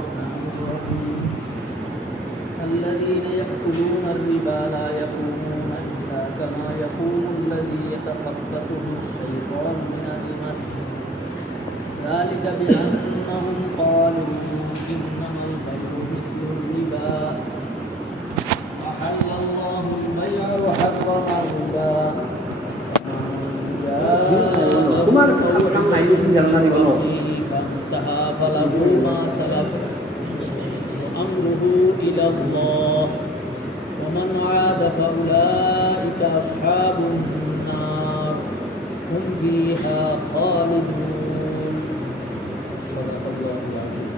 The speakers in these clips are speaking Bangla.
الرحمن الرحيم الذين يأكلون الربا لا يقومون إلا كما يقوم الذي يتخبطه الشيطان من المس ذلك بأنهم قالوا إنما البيع مثل الربا وأحل الله البيع وحرم الربا তোমার কাম নাই জানমারি বলো فانتهى فله ما سلف وأمره إلى الله ومن عاد فأولئك أصحاب النار هم فيها خالدون صدق الله العظيم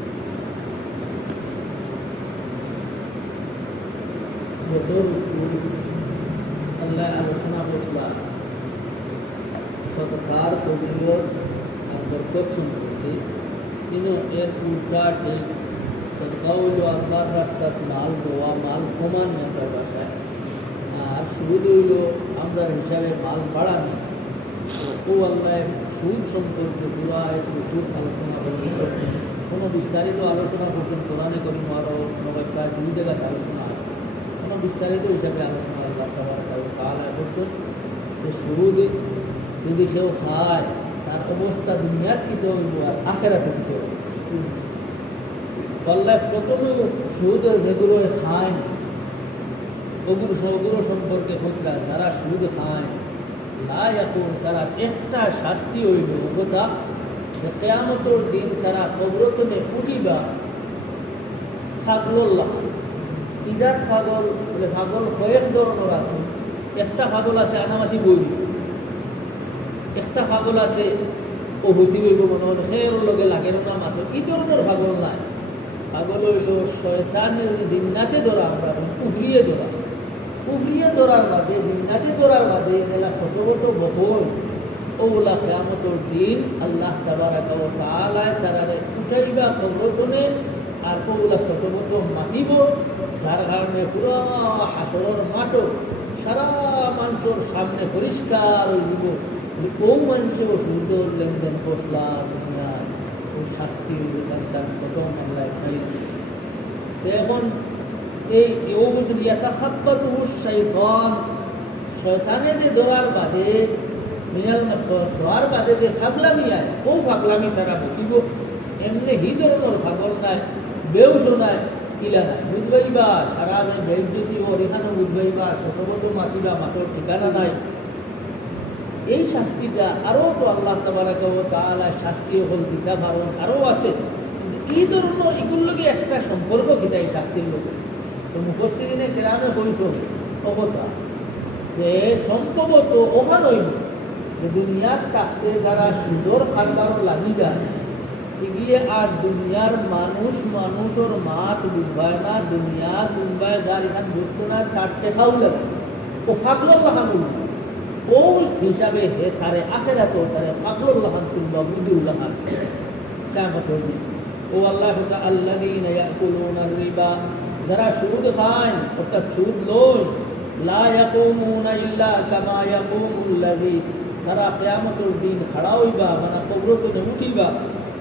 আল্লাহ আলোচনা করছিলাম সরকার কবিরত আর বরকত সম্পর্কে কিন্তু এর উল্টাটি সরকার হইল আল্লাহর রাস্তার মাল দেওয়া মাল কমান একটা বাসায় আর সুদ হইল আমরা হিসাবে মাল বাড়ানো ও আল্লাহ সুদ সম্পর্কে পুরা একটু খুব আলোচনা করছেন কোনো বিস্তারিত আলোচনা করছেন কোরআনে করিম আরও প্রায় 2 জায়গাতে আলোচনা আছে কোনো বিস্তারিত হিসাবে আলোচনা আল্লাহ তাআলা করছেন যে সুদ যদি কেউ খায় তার অবস্থা দুনিয়ার কিতে হইব আর আখেরাতে কিতে হইব বললে প্রথমে সুদ যেগুলো খায় ওগুলো সম্পর্কে খোঁজলা যারা সুদ খায় না এখন তারা একটা শাস্তি হইব কথা যে কিয়ামতের দিন তারা কবরতনে উঠিবা পাগল্লাহ ইদার পাগল বলে পাগল কয়েক ধরনের আছে একটা পাগল আছে আনামাতি বই একটা পাগল আছে ও হতি হইব মনে হয় ফের লগে লাগে না মাত্র এই ধরনের পাগল নাই পাগল হইল শয়তানের জিন্নাতে ধরা আমরা উভরিয়ে ধরার বাদে জিন্নাতে ধরার বাদে এগুলা ছোট ছোট বহল ওগুলা কিয়ামতের দিন আল্লাহ তাবারাকা ওয়া তাআলা তারারে উঠাইবা কবরতনে আর ওগুলা ছোট ছোট মাহিব যার কারণে পুরো হাসরের মাঠ সারা মানুষের সামনে পরিষ্কার হয়ে দিব ও মানুষের শুদ্ধ লেনদেন করলাম ও শাস্তি তার প্রথম আল্লাহ খাইল এখন এই ও বছর ইয়াতাখাব্বাতু শাইতান শয়তানে যে ধরার বাদে মিনাল শোয়ার বাদে যে পাগলামি আয় ও পাগলামি তারা বকিব এমনি হি ধরনের পাগল নাই বেউস নাই ইলা নাই বুঝবাইবা সারা দিন বেইজ্জতি ও এখানে বুঝবাইবা ছোট ছোট মাতিবা মাত্র ঠিকানা নাই এই শাস্তিটা আরও তো আল্লাহ তাবারাকা ওয়া তাআলা শাস্তি হল দিতে পারেন আরও আছে এই ধরনের এগুলোকে একটা সম্পর্ক কিনা এই শাস্তির লোক তো মুফাসসিরিনে কেরামে বলছেন অবতা যে সম্ভবত ওখানে হইল যে দুনিয়ার তাকতে যারা সুন্দর খারবারও লাগি যায় এগিয়ে আর দুনিয়ার মানুষের মাত ডুবায় না দুনিয়া ডুবায় যার এখান বুঝত না তার টেকাও লাগে ও ফাগল লাগানো ও হিসাবে হে তারে আখেরাত তারে পাগলুর লাহান তুলবা বুদুর লাহান কিয়ামত হবে ও আল্লাহ আল্লাযীনা ইয়াকুলুনা রিবা যারা সুদ খায় অর্থাৎ সুদ লয় লা ইয়াকুমুনা ইল্লা কামা ইয়াকুমুল্লাযী তারা কিয়ামতের দিন খাড়া হইবা মানে কবরতনে উঠিবা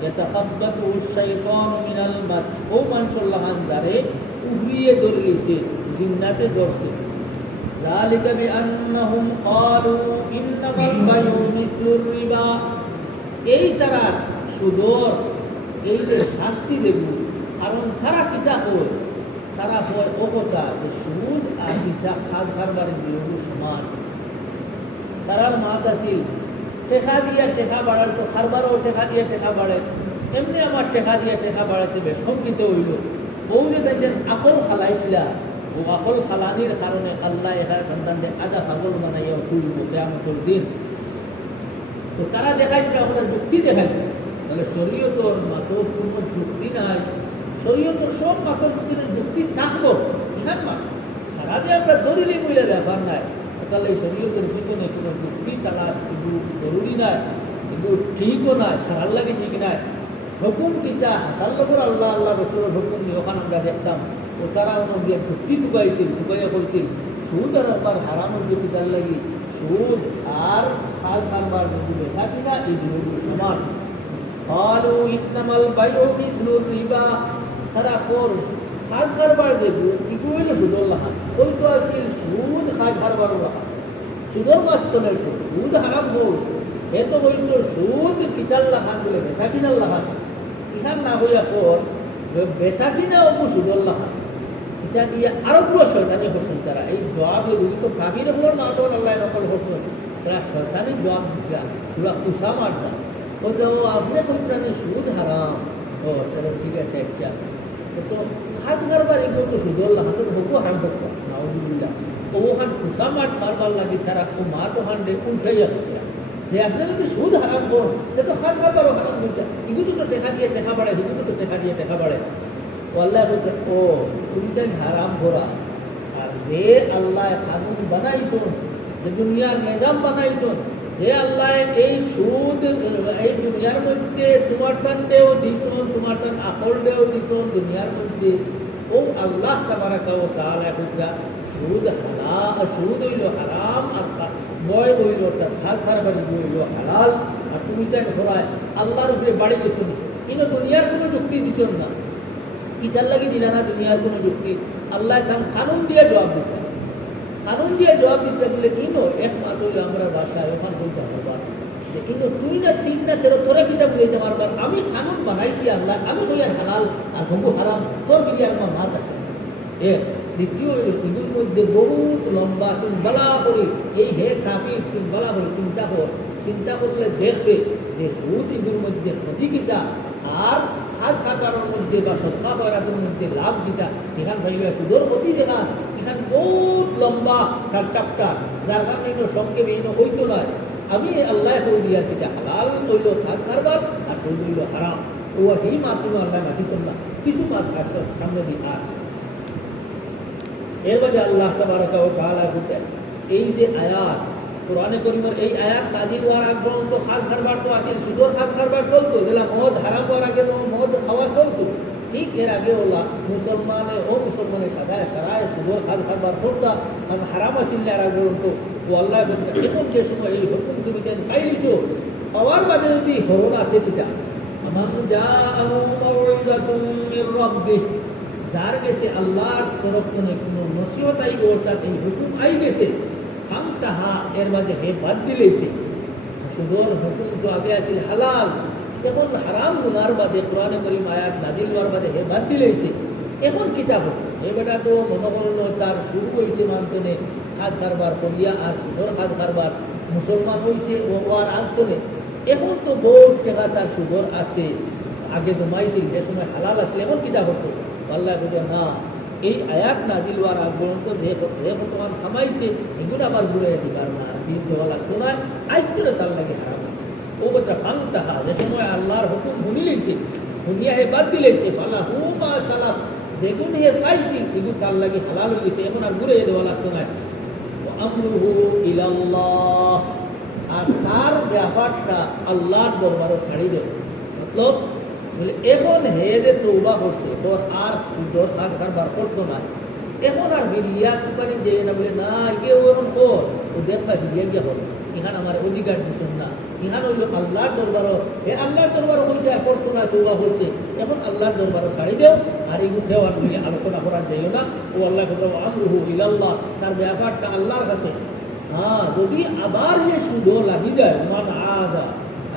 ইয়াতাখাব্বাতু শাইতান মিনাল মাস ও মানুষের লাহান যারে উহরিয়ে ধরিয়েছে জিন্নাতে ধরছে ذلك بأنهم قالوا إنما البيع مثل الربا এই তারা সুদর এই যে শাস্তি দেব কারণ তারা কিতা হয় তারা হয় অকতা যে সুদ আর কিতা খাদ খারবারের বিরোধী সমান তারার মাত আছিল টেকা দিয়া টেকা বাড়ার তো খারবারও টেকা দিয়ে টেকা বাড়ে এমনি আমার টেকা দিয়ে টেকা বাড়াতে বেশ শঙ্কিত হইল বউ যে তাদের আকল খালাইছিলা ও আকল খালানির কারণে আল্লাহ এখানে সন্তানদের আদা পাগল বানাইয়া তুলব কিয়ামতের দিন তো তারা দেখাইছিল আমাদের যুক্তি দেখাইছিল তাহলে শরীয়তর মাতর কোনো যুক্তি নাই শরীয়তর সব মাতর পিছনে যুক্তি থাকবো এখান মা সারাদিন আমরা দরিলে মিলে ব্যাপার নাই তাহলে শরীয়তের পিছনে কোনো যুক্তি তারা এগুলো জরুরি নাই এগুলো ঠিকও নাই সারার লাগে ঠিক নাই হুকুম কিতা হাসার লগর আল্লাহ আল্লাহ রসুলের হুকুম নিয়ে ওখানে আমরা দেখতাম ও তারা দিয়ে যুক্তি দুবাইয়া বলছিল সুদ আর আল্লাহর হারানোর যদি তার লাগি সুদ আর খাল খারবার যদি বেচা কিনা এই দুটো সমান قالوا إنما البيع مثل الربا তারা কর খাজ কারবার দেখব এগুলো হইল সুদর লাহান ওই তো আসিল সুদ খাজ কারবার লাহান সুদর মাত্র একটু সুদ হারাম হোক এ তো হইল সুদ কিতাল লাহান বলে বেচা কিনার লাহান ইহান না হইয়া পর বেচা কিনা অবু সুদর লাহান এটা দিয়ে আরো পুরো শয়তানি হচ্ছেন তারা এই জবাব এগুলি তো কাবির হলো না তো আল্লাহ নকল হচ্ছেন তারা শয়তানি জবাব দিতে পুরা কুসা মারবা ও তো আপনি কইতানি সুদ হারাম ও চলো ঠিক আছে একটা তো খাজ কারবার এগুলো তো সুদর লাহান তো হবু হারাম করতো নাউজুবিল্লাহ ওখান কুসা মাঠ মারবার লাগে তারা ও মা তো হান্ডে উল্টাইয়া যে আপনি যদি সুদ হারাম কর তো খাজ কারবারও হারাম বলতে এগুলো তো টেকা দিয়ে টেকা বাড়ে এগুলো তো টেকা দিয়ে টেকা বাড়ে আল্লাহ বলতে ও তুমি তাই হারাম করা আর যে আল্লাহ কানুন বানাইছুন যে দুনিয়ার নিজাম বানাইছুন যে আল্লাহ এই সুদ এই দুনিয়ার মধ্যে তোমার টানতেও দিছুন তোমার টান আকল দেও দিছুন দুনিয়ার মধ্যে ও আল্লাহ তাবারাকা ওয়া তাআলা বুঝা সুদ হালাল সুদ হইল হারাম আর বয় হইল তার খাস খারবার হইল হালাল আর তুমি তাই ঘোরায় আল্লাহর উপরে বাড়ি গেছো কিন্তু দুনিয়ার কোনো যুক্তি দিছুন না কিতার লাগি দিলা না দুনিয়ার কোনো যুক্তি আল্লাহ কানুন দিয়ে জবাব দিতে কানুন দিয়ে জবাব দিতে বলে কিন্তু একমাত্র আমরা বাসায় ওখান বলতে পারবা যে কিন্তু তুই না তিন না তেরো তোরা কিতাব বুঝাইতে পারবার আমি কানুন বানাইছি আল্লাহ আমি হইয়ার হালাল আর হবু হারাম তোর বিলি আমার মাত আছে দ্বিতীয় হইল এগুলোর মধ্যে বহুত লম্বা তুমি বলা করি এই হে কাফি তুমি বলা করি চিন্তা করলে দেখবে যে সুদ এগুলোর মধ্যে ক্ষতি কিতা আর খাস খাবারের মধ্যে বা সৎকা করার মধ্যে লাভ কিতা এখান ভাইবা সুদর ক্ষতি দেখা এখান বহুত লম্বা তার চাপটা যার কারণে সঙ্গে বিভিন্ন হইতো নয় আমি আল্লাহ হইলিয়ার কিতা হালাল হইল খাস কারবার আর সুদ হইল হারাম ও এই মাধ্যমে আল্লাহ মাটি শুনলাম কিছু সামনে দিই আর এর বাদে আল্লাহ তাবারাকা ওয়া তাআলা বলেন এই যে আয়াত কোরআনে কারীমের এই আয়াত নাজিল হওয়ার আগ পর্যন্ত খাস কারবার তো আসিল সুদর খাস কারবার চলতো যেটা মদ হারাম হওয়ার আগে মদ খাওয়া চলতো ঠিক এর আগে ওলা মুসলমানে সারায় সুদর খাস কারবার করতাম কারণ হারাম আসিল এর আগ পর্যন্ত ও আল্লাহ বলতেন এখন যে সময় এই হুকুম তুমি পাইলিছো পাওয়ার বাদে যদি হরণ আছে পিতা আমার জাআহু মাউইযাতুম মির রাব্বিহ যার গেছে আল্লাহর তরফ থেকে কোনো নসিহত আই অর্থাৎ এই হুকুম আই গেছে আম তাহা এর মাঝে হে বাদ দিলেছে সুদর হুকুম তো আগে আছিল হালাল এখন হারাম গুনার বাদে কোরআনে কারীম আয়াত নাজিল হওয়ার বাদে হে বাদ দিলেছে এখন কিতাব এ বেটা তো মনে করলো তার শুরু হয়েছে মানতনে খাস কারবার করিয়া আর সুদর খাস কারবার মুসলমান হয়েছে ও আর আন্তনে এখন তো বহুত টাকা তার সুদর আছে আগে জমাইছিল যে সময় হালাল আছে এখন কিতাব হতো আল্লাহ বলে না এই আয়াত নাজিল হওয়ার আগ পর্যন্ত যে বর্তমান খামাইছে এগুলো আবার ঘুরে দিবার না দিন দেওয়া লাগতো না আজ তোরা তার লাগে হারাম আছে ও কথা ফাং তাহা যে সময় আল্লাহর হুকুম শুনি লেছে শুনিয়া হে বাদ দিলেছে ফালা হুমা সালাম যেগুলো হে পাইছি এগুলো তার লাগে হালাল হয়ে গেছে এখন আর ঘুরে দেওয়া লাগতো না আমরুহু ইলাল্লাহ আর তার ব্যাপারটা আল্লাহর দরবারে ছাড়ি দেব মতলব বলে এখন হে যে তৌবা করছে ওর আর সুদর খাস কারবার করতো না এখন আর বিরিয়া কোম্পানি যে না বলে না কেউ এখন কর ও দেখবা বিরিয়া গিয়া হল ইহান আমার অধিকার দিচ্ছেন না ইহান হইল আল্লাহর দরবারও হে আল্লাহর দরবারও হয়েছে আর করতো না তৌবা হয়েছে এখন আল্লাহর দরবারও ছাড়ি দেও আর এগুলো সেও আর আলোচনা করার যাইও না ও আল্লাহ আমরুহু ইলাল্লাহ তার ব্যাপারটা আল্লাহর কাছে হ্যাঁ যদি আবার হে সুদও লাগি যায় মান আদা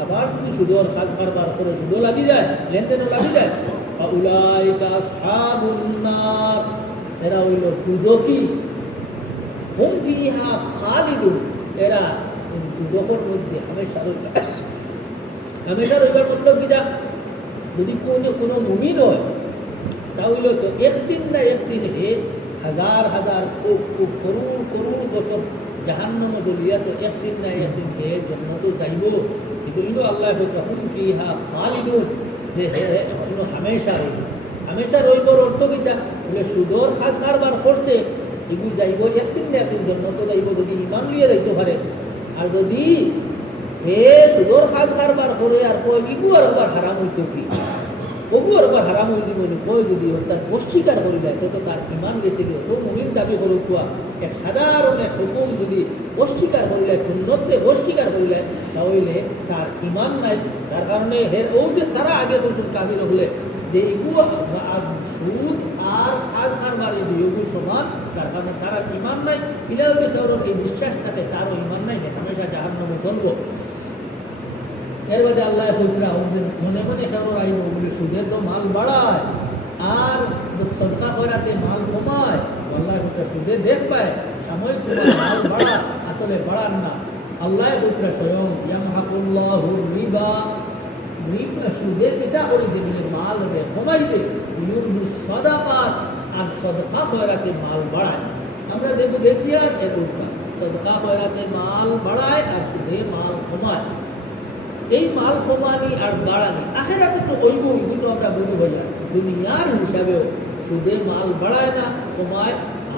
আবার যদি সুদর কাজ কারবার করে সুদও লাগি যায় লেনদেনও লাগি যায় ফাউলাইকা আসহাবুন নার এরা হইল দুজকি হুম ফিহা খালিদুন এরা দুজকের মধ্যে হামেশা রইবার মতলব কি যদি কোনো মুমিন হয় তাহলে তো একদিন না একদিন হে হাজার হাজার করুণ বছর জাহান্নামে জ্বলিয়া তো একদিন না একদিন হে জান্নাতে যাইব কিন্তু ইনো আল্লাহ হুম ফিহা খালিদুন যে হে হামেশা রইবর অর্থ কিতা বলে সুদর খাজ কারবার করছে এগুলো যাইব একদিন না একদিন জান্নাতে যাইব যদি ইমান লিয়ে যাইতে পারে আর যদি হে সুদর খাজ কারবার করে আর কয় ইগু আর একবার হারাম হইতো কি ওগু আর একবার হারাম হয়ে যাব কয় যদি অর্থাৎ অস্বীকার করে যায় তো তার ইমান গেছে গিয়ে তো মুমিন দাবি করুক এক সাধারণ এক হুকুম যদি অস্বীকার করিলে সুন্নতকে অস্বীকার করিলে তাহলে তার ইমান নাই তার কারণে ও যে তারা আগে বলছেন কাবির হলে যে এগুলো সুদ আর হাজ কারবার এই দুইগু সমান, তার কারণে তার আর ইমান নাই। ইলা যদি কারোর এই বিশ্বাস থাকে তারও ইমান নাই, যে হামেশা জাহান্নামে চলবো। এর বাদে আল্লাহ হইতরা মনে মনে কারোর আইব বলে সুদে তো মাল বাড়ায় আর সদকা করাতে মাল কমায়। আল্লাহ হইতরা সুদে দেখ পায় সাময়িক তোমার মাল বাড়া, আসলে বাড়ান না। আল্লাহ হইতরা স্বয়ং ইয়ামহাকুল্লাহু রিবা, সুদের কিতা করে দিলে মাল রে কমাই দে, ইউরবি সাদাকাত, আর সদকা করাতে মাল বাড়ায়। আমরা দেখি আর এর উল্টা, সদকা করাতে মাল বাড়ায় আর সুদে মাল কমায়। এই মাল কমানি আর বাড়ানি আখেরাতে তো ওইব, এগুলো আমরা বুঝি হইয়া। দুনিয়ার হিসাবেও সুদে মাল বাড়ায় না, কমায়,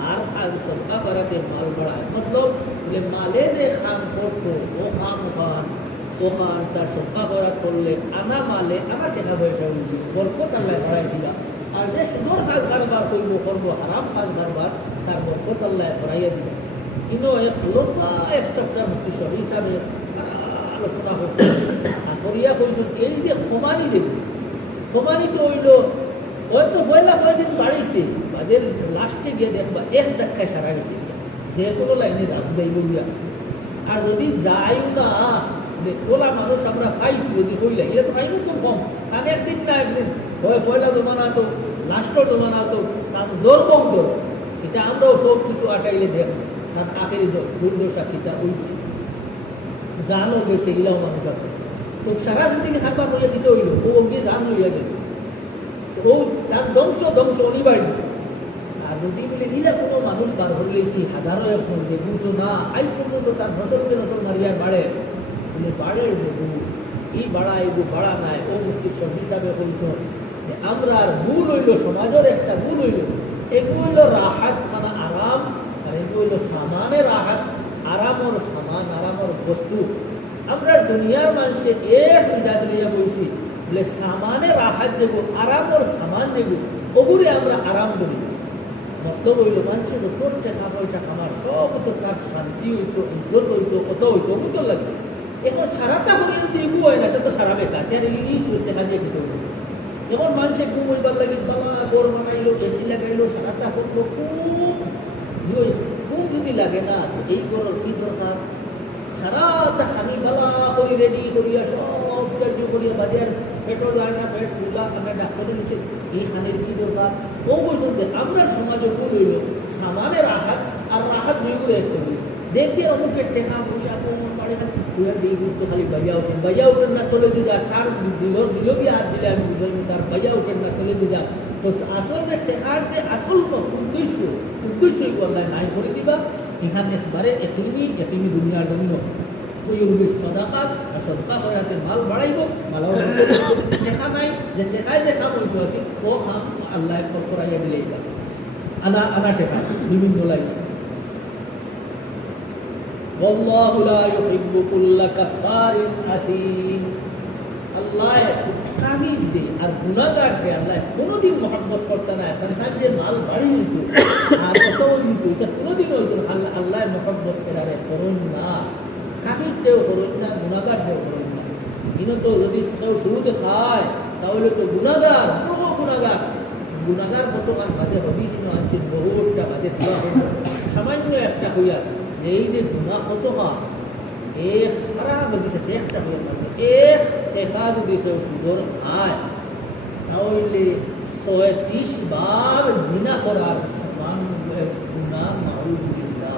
আর সদকা করাতে মাল বাড়ায়। মতলব যে মালে যে খান করতো ও খান তার সদকা করাত করলে আনা মালে আনা টাকা পয়সা উচিত বরকত আল্লাহ বাড়াই দিলা। আর যে সুদর কাজ কারবার করবো হারাম কাজ কারবার, তার বরকত আল্লাহ বাড়াইয়া দিলা। কিন্তু এক চ্যাপ্টার মুক্তি সবই হিসাবে আলোচনা করছে করিয়া কইছেন এই যে ক্ষমানি দেব, ক্ষমানি তো হইল হয়তো পয়লা কয়েকদিন বাড়িছে, বাদের লাস্টে গিয়ে দেখবা এক ধাক্কায় সারা গেছে, যে কোনো লাইনে রাখ যাইব গিয়া। আর যদি যাই না তোলা মানুষ আমরা পাইছি, যদি হইলে এটা তো আইনও তো কম, কারণ একদিন না একদিন হয় পয়লা জমানা তো লাস্টর জমানা তো দরবং দর, এটা আমরাও সব কিছু আটাইলে দেখ, কারণ আখের দুর্দশা কিতা হইছে জানও গেছে, এগুলাও মানুষ আছে। তো সারা জিন্দিগি খাবার হইয়া দিতে হইল, ও গিয়ে জান হইয়া গেল, ও তার ধ্বংস অনিবার্য। আর যদি বলে ইলা কোনো মানুষ বার হইলেছি হাজারো এখন দেখু তো না, আজ পর্যন্ত তার নসলকে নসল মারিয়ার বাড়ে বলে বাড়ের দেখু এই বাড়া এগু বাড়া নাই। ও মুক্তির সব হিসাবে বলছ যে আমরা আর ভুল হইল, সমাজের একটা ভুল হইল। এগুলো হইল রাহাত মানে আরাম, আর এগুলো হইল সামানের রাহাত, আরামর সামান, আরামর বস্তু। আমরা দুনিয়ার মানুষে এক মিজাজ লইয়া বলছি বলে সামানে রাহাত দেব, আরামর সামান দেব, ওগুলি আমরা আরাম বলি। মতলব হইল মানুষের যত টাকা পয়সা কামার সব তো তার শান্তি হইতো, ইজ্জত হইতো, কত হইতো, কত লাগবে। এখন সারাটা হলে যদি এগু হয় না তো সারা বেকার, এই টাকা দিয়ে দিতে হইল। এখন মানুষে ঘুম হইবার লাগে বালা বড় বানাইলো, এসি লাগাইলো, সারাটা করলো, খুব যদি লাগে না এই করার কি দরকার? সারাটা খানি বালা করে রেডি করিয়া সব কার্য করিয়া বাজার পেটও যায় না, পেট ফুলা, আমরা ডাক্তার নিচ্ছে, এই খানের কি দরকার? ও বলছেন যে আমরা সমাজের ভুল হইল সামানের রাহাত আর রাহাত দুইগুলো এক করি। দেখি অমুকের টেকা পয়সা কোন বাড়ি খালি বাইয়া উঠেন না চলে দিয়ে যা, তার দিল গিয়ে আর দিলে আমি বুঝাই তার বাইয়া উঠেন না চলে দিয়ে যা। তো আসলে টেকার যে আসল উদ্দেশ্যই বললাই নাই করে দিবা। এখানে একবারে এতিমি দুনিয়ার জন্য ওই সদাকাত আর সদকা করাতে মাল বাড়াইব, মালাও টেকা নাই, যে টেকায় যে কাম হইতে আছে ও কাম আল্লাহ করাইয়া দিলে আনা টেকা বিভিন্ন লাইন। ওয়াল্লাহু লা ইউহিব্বু কুল্লা কাফারিন আসীম। আল্লাহ কামিল দে আর গুনাহগার দে আল্লাহ কোনোদিন মহব্বত করতে না। তার যে মাল বাড়ি দিত আর কত দিত এটা কোনোদিন হইতো না। আল্লাহ মহব্বত করারে করুন না, কামিল দেও করুন না, গুনাহগার দেও করুন না। ইনো তো যদি কেউ সুদ খায় তাহলে তো গুনাহগার, বড় গুনাহগার। গুনাহগার কত কান বাদে হদিস আনছেন, বহুটা বাদে দেওয়া হইল সামান্য একটা হইয়া এই যে গুনাহ কত হয় এক খারাপ দিছে একটা হইয়া মাত্র এক টেকা যদি কেউ সুদর খায় তাহলে ৩৬ বার জিনা করার সমান গুনাহ মাউযুবিল্লাহ।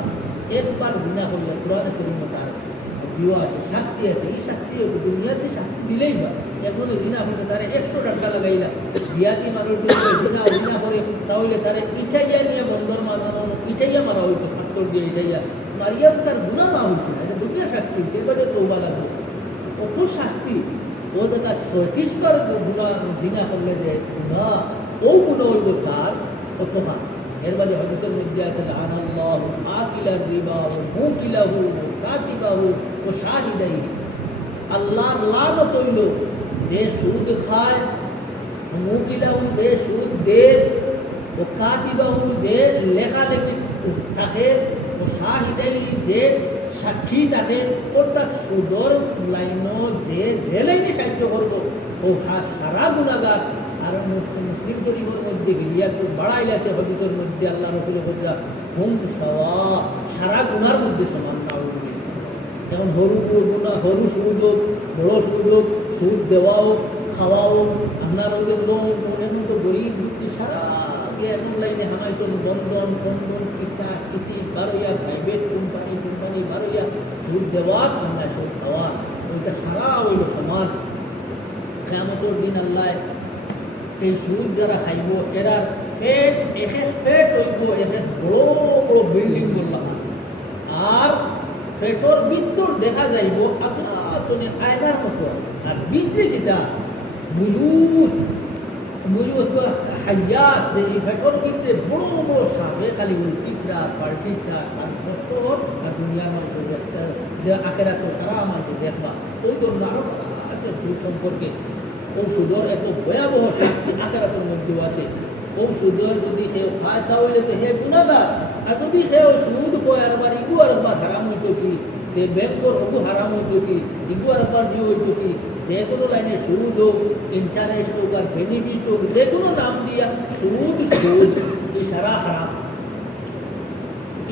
একবার জিনা করলে কোরআনে কারীমে তার বিও আছে, শাস্তি আছে। এই শাস্তি দুনিয়াতে শাস্তি দিলেই বা এখন জিনা হচ্ছে তারা ১০০ টাকা লাগাইলা বিয়াতি মানুষ জিনা করে তাহলে তারা ইটাইয়া নিয়ে বন্দর মারানো, ইটাইয়া মারা হইতো ফাত্তর দিয়ে ইটাইয়া মারিয়া তো তার গুণা না হয়েছে না, এটা দুনিয়া শাস্তি হয়েছে। এবারে তৌবা লাগবে কত শাস্তি। ও দাদা ৩৬ বার গুণা জিনা করলে যে গুণা ও গুণা হইব তার কত হাত। এর বাদে হাদিসের মধ্যে আছে লানাল্লাহু আকিলার রিবা ওয়া মুকিলাহু ওয়া কাতিবাহু ওয়া শাহিদাইহি। আল্লাহর লানত হইল যে সুদ খায়, মুকিলাহু যে সুদ দেয়, ও কাতিবাহু যে লেখালেখি থাকে, ও শাহিদাইহি যে সাক্ষী থাকে। অর্থাৎ সুদর লাইন যে লাইনে সাহায্য করবো ও সারা গুণাগার আর মুসলিম শরীফের মধ্যে গিয়া তো বাড়াইলে আছে হদিসের মধ্যে আল্লাহ রসুলের কথা হুম সাওয়া সারা গুনার মধ্যে সমান না। এখন হরু সুদ হোক, বড় সুদ হোক, সুদ দেওয়া হোক, খাওয়া হোক, আপনার ওদের এখন তো গরিব সারা এখন লাইনে হামাইছেন বন্ধন বন্ধন কিতা কিতি বারোয়া প্রাইভেট কোম্পানি বারোয়া সুদ দেওয়া আমরা সুদ খাওয়া ওইটা সারা হইল সমান। কিয়ামতের দিন আল্লাহ এই সুদ যারা খাইব এরার পেট পেট হইব বড় বড় বিল্ডিং বললাম, আর পেটর ভিতর দেখা যাইব আপনার আয়নার মতো, আর ভিতরে যেটা মুয়ুত হাইয়াত এই পেটর ভিতরে বড় বড় সাপে খালি উল্পিটরা পাল্টিটরা আর কষ্ট হোক আর দুনিয়ার মানুষের দেখতে আখেরাত সারা মানুষ দেখবা। ওই ধরুন আরো আছে সুদ সম্পর্কে। ঔষধের এত ভয়াবহ শাস্তি আখেরাতের মধ্যেও আছে। ঔষধ যদি সে খায় তাহলে তো হে গুণাগার, আর যদি সে সুদ হয় আরবার ইগু আরবার হারাম হইতো কি, সে ব্যাংকর ওগু হারাম হইতো কি, ইগু আরবার দিয়ে হইতো কি, যে কোনো লাইনে সুদ হোক, ইন্টারেস্ট হোক আর বেনিফিট হোক, যে কোনো নাম দিয়া সুদ এই সারা হারাম।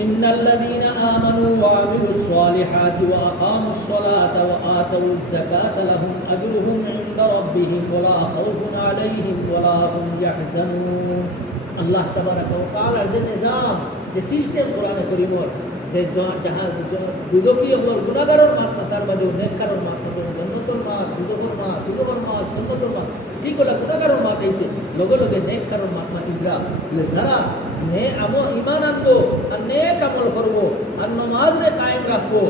إن الذين آمنوا وعملوا الصالحات وأقاموا الصلاة وآتوا الزكاة لهم أجرهم عند ربهم ولا خوف عليهم ولا هم يحزنون। الله تبارك وتعالى যে নিজাম যে সিস্টেম কোরআনে কারীমের যে যাহার দুদকী হল গুনাহগারের মাতার বাদে নেককারের মাতার জান্নাতের মা দুদকর মা জান্নাতের মা ঠিক হলো গুনাহগারের মা আইছে লগে লগে নেককারের মা ইজরা যারা নে আমো ঈমান আনবো আর নেক আমল করবো আর নামাজে কায়েম রাখবো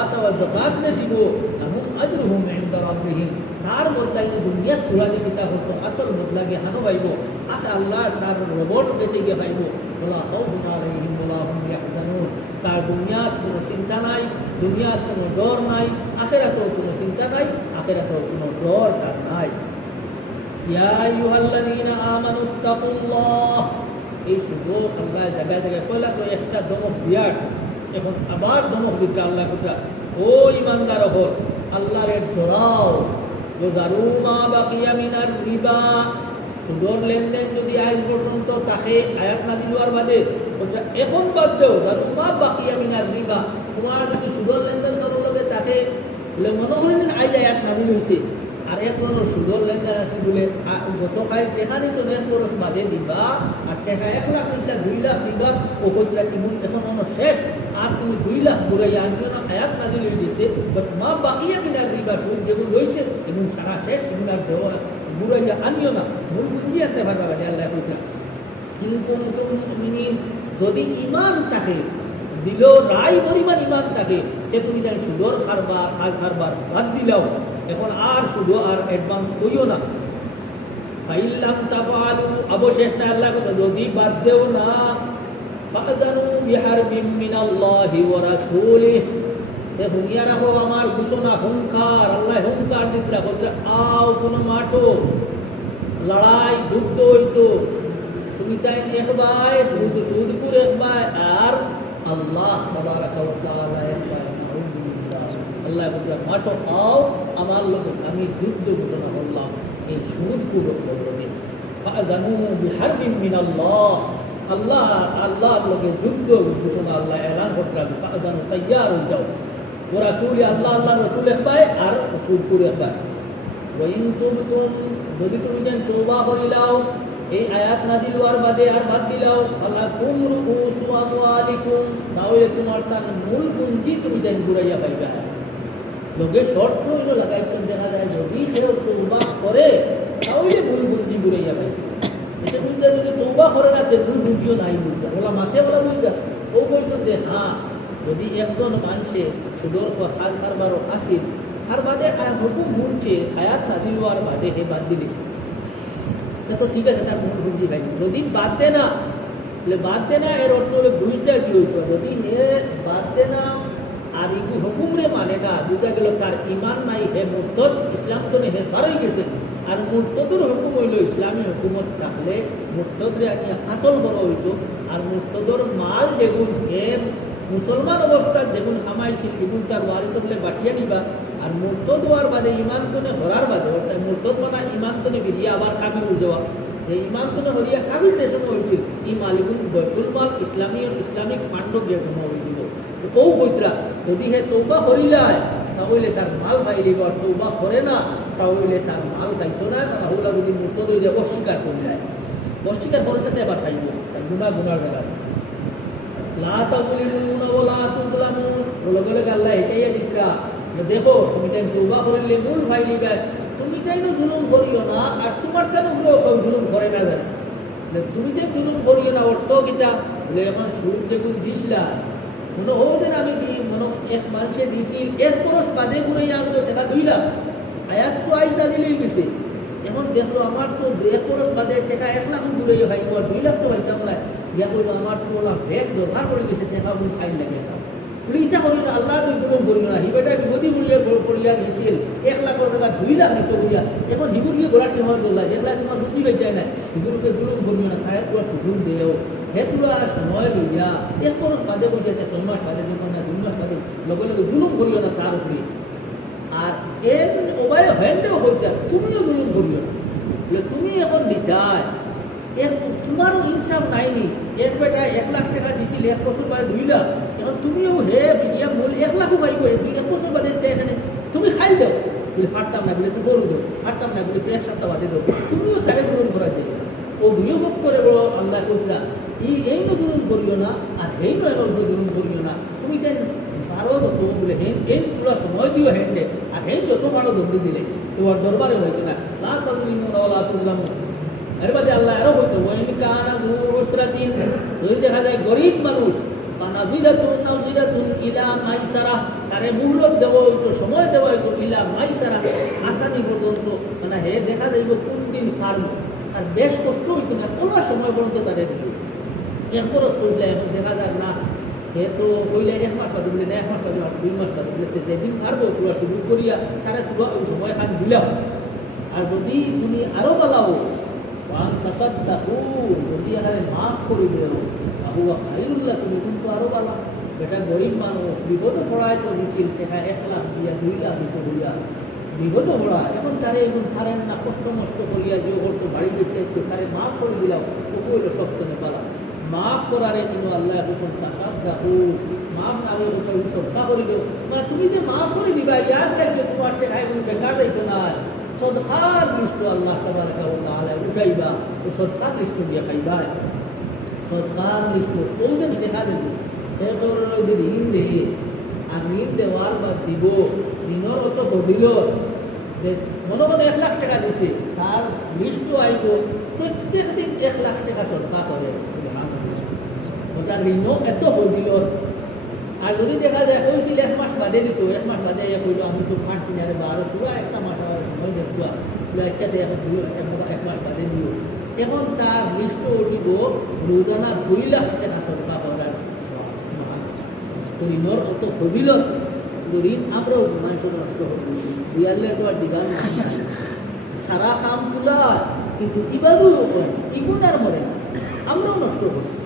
আতা ওয়া যাকাত দিব লাহুম আজরুহুম ইনদা রাব্বিহিম, তার বদলাই দুনিয়া তুলা দিতা হতো আসল বদলাগে হানো পাইব আর আল্লাহ তার রবট বেঁচে গিয়ে পাইব। ওয়ালা খাউফুন আলাইহিম ওয়ালা হুম ইয়াহজানুন, তার দুনিয়াত কোনো চিন্তা নাই, দুনিয়াত কোনো ডর নাই, আখিরাতেও কোনো চিন্তা নাই, আখিরাতেও কোনো ডর তার নাই। ইয়া আইয়ুহাল্লাযীনা আমানুত্তাকুল্লাহ, এই সুযোগ আল্লাহ জায়গায় জায়গায় পয়লা তো একটা দমক বিয়াট, এখন আবার দমক দিতে আল্লাহ কোথা ও ইমানদার হল আল্লাহরে ডরাও। ওয়াযারু মা বাকিয়া মিনার রিবা, সুদর লেনদেন যদি আজ পর্যন্ত তাকে আয়াত নাযিল হওয়ার বাদে এখন বাদ দেও। যারু মা বাকিয়া মিনার রিবা, তোমার যদি সুদর লেনদেন করার লগে তাকে মনে করেন আজ আয়াত নাযিল হয়েছে আর এক ধরনের সুদর লেনদেন আছে বলে গতকাল টেকা নিছো এক খরচ বাদে দিবা আর টেকা 1 লাখ নিচলা 2 লাখ দিবা ও কইরা তুমি এখন অন্য শেষ আর তুমি 2 লাখ ঘুরাইয়া আনবে না, আয়াত নাযিল হয়ে গেছে বাস মা বাকিয়া মিনার রিবা, সুদ যেগুলো রয়েছে এগুলো সারা শেষ, এগুলো আর দেওয়া ঘুরাইয়া আনিও না, মূল পুঁজি আনতে পারবা না আল্লাহ কইরা। কিন্তু মুমিনিন যদি ঈমান থাকে দিল রায় পরিমাণ ঈমান থাকে যে তুমি জানি সুদর খারবার বাদ দিলাও এখন আর শুধু আর অ্যাডভান্স করিও না। ফাইল্লাম তাফআলু, অবশেষ না আল্লাহ কথা যদি বাদ দেও না, ফাযানু বিহারবিম মিনাল্লাহি ওয়া রাসূলিহি, তে হুঁশিয়া রাখো আমার ঘোষণা হুঙ্কার, আল্লাহ হুঙ্কার দিতরা বলতে আও কোনো মাঠো লড়াই যুদ্ধ হইতো তুমি তাই একবার সুদ করে একবার আর আল্লাহ তাবারাকা ওয়া তাআলা একবার আল্লাহ বলতে মাঠো আও আমার লোকে আমি যুদ্ধ ঘোষণা করলাম এই সুদ করে বলবে। ফাযানু বিহারবিম মিনাল্লাহ, আল্লাহর লোকে যুদ্ধ ঘোষণা আল্লাহ এলান করলেন। ফাযানু তৈয়ার হয়ে যাও, ও রাসূল আল্লাহ রাসূল একবার আর সুদ করে একবার। ওয়াইন তুবতুম, যদি তুমি যেন তওবা করিলাও এই আয়াত নাযিল হওয়ার বাদে আর বাদ দিলাও, ফালাকুম রুউসু আমওয়ালিকুম, তাহলে তোমার তার মূল পুঁজি তুমি যেন ঘুরাইয়া পাইবা। লোকে শর্ত হইল লাগাইছেন দেখা যায় যদি কেউ তওবা করে তাহলে মূল পুঁজি ঘুরাইয়া পাইবে। এটা বুঝতে যদি তওবা করে না তে মূল পুঁজিও নাই বুঝতে ওলা মাথে বলা বুঝতে ও কইছে যে হ্যাঁ যদি একজন মানুষে সুদর হাল কারবারও আসিল আর বাদে হুকুম শুনছে আয়াত নাযিল হওয়ার বাদে হে বাদ দিলিস তো ঠিক আছে তার মূল পুঁজি পাইবে। যদি বাদ দে না বাদ দে না এর অর্থ হলে বুঝতে কি হইতো যদি হে বাদ দে না আর ইগু হুকুমরে মানে না বুঝা গেল তার ইমান নাই, হে মুরতদ, ইসলাম তো হে বারোই গেছে। আর মুরতদের হুকুম হইল ইসলামী হুকুমত থাকলে মুরতদরে আনি কাতল করা হইতো। আর মুরতদর মাল যেগুন হে মুসলমান অবস্থার যেগুন খামাইছিল এগুন তার ওয়ারিস হলে বাটিয়া নিবা আর মুরতদ হওয়ার বাদে ইমান তনে হরার বাদে অর্থাৎ মুরতদ মানে ইমান তনে ফিরিয়া আবার কাবিল হয়ে যাওয়া যে ইমান তনে হরিয়া কাবিল যে সময় হয়েছিল এই মালিকুল বৈতুল মাল ইসলামিক ফান্ড যে সময় হয়েছিল তো ও বৈতরা যদি হে তৌবা করিলায় তাহলে তার মাল পাইলিব আর তৌবা করে না তাহলে তার মাল পাইতো না মানে হলা যদি মুরতদ হয়ে যায় অস্বীকার করিলায় অস্বীকার করাটাতে আবার খাইব তার গুনার দ্বারা লা তাযলিমুনা ওয়া লা তুযলামুন লগে লগে আল্লাহ এটাই দিতরা যে দেখো তুমি তাই তওবা করিলে মূল ভাইলিবা তুমি তাই জুলুম করিও না আর তোমার কেন জুলুম করে না যায় তুমি তাই জুলুম করিও না অর্থ কিতা বলে এখন শুরু যেগুন দিছিলা মনে ওদের আমি দিই মনে এক মানুষে দিছিল এক বরস বাদে ঘুরে আনতো টাকা 2 লাখ আয়াত তো আইতা দিলেই গেছে এখন দেখলো আমার তো 1 বরস বাদে টাকা 1 লাখ ঘুরে ভাই 2 লাখ তো হইতাম না ইয়া কইলো আমার তো ওলা বেশ দরকার পড়ে গেছে টাকা গুলো ফাইল লাগে বলে ইটা করি না আল্লাহ তো জুলুম করিও না হিবেটা বিপদী বলিয়া করিয়া নিয়েছিল 1 লাখ টাকা 2 লাখ দিতে বলিয়া এখন হিবুরিয়ে গোলাটি হওয়ার দোলা যেগুলা তোমার বুদ্ধি হয়ে যায় না হিবুরুকে জুলুম করিও না তাই তোরা সুযোগ দেও হে তোরা সময় লইয়া 1 বরস বাদে বসে আছে 6 মাস বাদে যখন না 2 মাস বাদে লগে লগে জুলুম করিও না তার উপরে আর এর উপায় হ্যান্ডেও হইতা তুমিও জুলুম করিও না তুমি এখন দিতায় তোমারও ইনসাফ নাইনি এক বেটা 1 লাখ টাকা দিছিল 1 বছর বাদে 2 লাখ এখন তুমিও হে বিয়া মূল 1 লাখও পাইব 1 বছর বাদে এখানে তুমি খাই দাও বলে পারতাম না বলে তুই গরু দাও পারতাম না বলে তুই 1 সপ্তাহ বাদে দাও তুমিও তাকে জুলুম করা যায় ও দুইও ভোগ করে বলো আল্লাহ কইরা এই জুলুম করিও না আর এই এমন জুলুম করিও না তুমি তাই পারো তো বলে হেন পুরো সময় দিও হেন্ডে আর হেন যত পারো দন্ডি দিলে তোমার দরবারে হইতো না লা তাযলিমুনা ওয়া লা তুযলামুন এর বাদে আল্লাহ আরো হইতো ওয়াইন কানা যু উসরাতিন যদি দেখা যায় গরিব মানুষ নাযিরাতুন ইলা মাইসারা তারে মুহলত দেওয়া হইতো সময় দেওয়া হইতো ইলা মাইসারা আসানি পর্যন্ত মানে হে দেখা যাইব কোন দিন ফার্ম আর বেশ কষ্ট হইতো না কোনো সময় পর্যন্ত তারে দিল এরপরও শুনলে এখন দেখা যায় না হে তো কইলে 1 মাস বাদে বলে না 1 মাস বাদে 2 মাস বাদে বলে যেদিন পারবো পুরো শুরু করিয়া তারা পুরো সময় খান দিলাম আর যদি তুমি আরো বলাও ওয়ান তাসাদ্দাকু যদি আরে মাফ করে দেও হুয়া খায়রুল লাকুম কিন্তু আরো ভালো বেটা গরিব মানুষ বিপদে পড়ায় তো দিছিল টাকা 1 লাখ দিয়া 2 লাখ দিতে হইয়া বিপদে পড়া এখন তারে এখন পারেন না কষ্ট নষ্ট করিয়া যে করতে বাড়ি গেছে একটু তারে মাফ করে দিলাম ও কইলো সত্য নে পালা মাফ করারে কিন্তু আল্লাহ বলেন তাসাদ্দাকু মাফ না হইলে তো সদকা করে দিও মানে তুমি যে মাফ করে দিবা ইয়াদ রাখিও তোমার টাকা কোনো বেকার যাইতো না সদকার লিস্ট আল্লাহ তাবারক ওয়া তাআলা উঠাইবা ও সদকার লিস্ট দিয়া খাইবা সদকার লিস্ট ওজন দেখা দেব এরপর যদি ঋণ দে আর ঋণ দেওয়ার বা দিব ঋণের অত বজিল যে মনে মনে 1 লাখ টাকা দিছে তার লিস্ট আইব প্রত্যেক দিন 1 লাখ টাকা সদকা করে ওটার ঋণও এত বজিল আর যদি দেখা যায় কইছিল 1 মাস বাদে দিত 1 মাস বাদে কইল আমি তো পারছি না রে বারো পুরো একটা মাস সময় দেখবা আচ্ছাতে এখন 1 মাস বাদে দিও এখন তার লিস্ট উঠিব রোজানা 2 লাখ টাকা সদকা করার তো ঋণের অত ফজিলত ঋণ আমরাও মানুষের নষ্ট হতো দিয়ালে তো আর দিগান সারা কাম তুলা কিন্তু ইবাদু ইগুনার মরে আমরাও নষ্ট করছি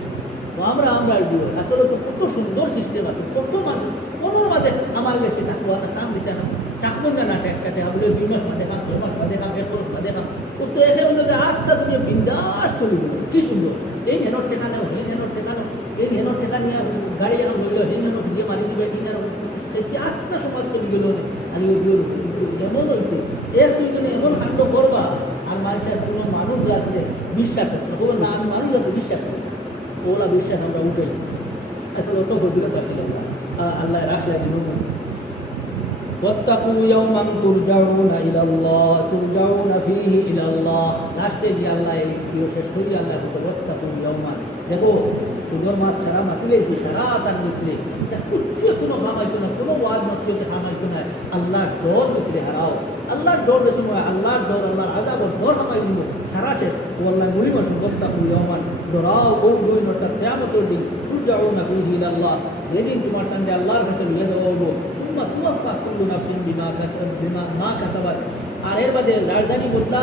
আমরা দিও আসলে তো কত সুন্দর সিস্টেম আছে কত মানুষ কোনো মাঝে আমার গেছে থাকবো না কাম দিছে না থাকবো না একটা বলে 2 মাস বাদে কাম 6 মাস বাদে কাম 1 বছর বাদে কাম ও তো এখানে বলে আস্থা তুমি বিন্দাস চলে গেল কি সুন্দর এই হেনর টেকা নেও এই হেনর টেকা নেও এই হেনর টেকা নিয়ে গাড়ি যেন ধরল হেন হেন দিয়ে মারি দিবে ঠিক না আস্থা সময় চলে গেল আমি যেমন হয়েছে এর দুইজনে এমন কাণ্ড করবা আর মানুষের কোনো মানুষ লাগলে বিশ্বাস করবে না আমি মানুষ যাতে বিশ্বাস করবো ওলা বিশ্বাস আমরা উঠেছি আসলে অত ফজিলত আছে আল্লাহ রাখলে واتقوا يوما ترجعون الى الله ترجعون فيه الى الله লাস্টে গিয়ে আল্লাহ এই শেষ করি আল্লাহ واتقوا يوما দেখো সুন্দর মাছ ছাড়া মাতিলেছি সারা তার ভিতরে কিচ্ছু কোনো হামাইতো না কোনো ওয়াজ নসিহতে হামাইতো না আল্লাহর ডর ভিতরে হারাও আল্লাহর ডর দেখুন আল্লাহর ডর আল্লাহর আযাবের ডর হামাই দিব সারা শেষ আল্লাহ বলি মানুষ واتقوا يوما ডরাও ওই দুই নটা কিয়ামতের দিন ترجعون فيه الى الله যেদিন তোমার সঙ্গে আল্লাহর কাছে নিয়ে দেওয়া হলো মা কাসাবাত আর এর বাদে রাজধানী বদলা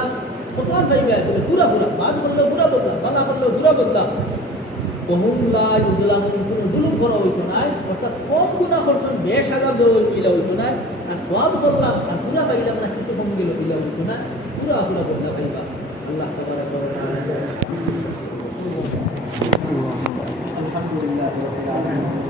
কত ভাইবে বলে পুরা বাদ বললো পুরা বদলা বালা বললো পুরা বদলা বহুমলা ইউজলাম কোনো জুলুম করা হইতো না অর্থাৎ কম গুণা করছেন বেশ আজাব দেওয়া হইলা হইতো না আর সব করলাম আর পুরা পাইলাম না, কিছু কম গেল দিলাম হতো না, পুরা পুরা বদলা পাইবা। আল্লাহ তাবারাক ওয়া তাআলা। আলহামদুলিল্লাহ রাব্বিল আলামিন।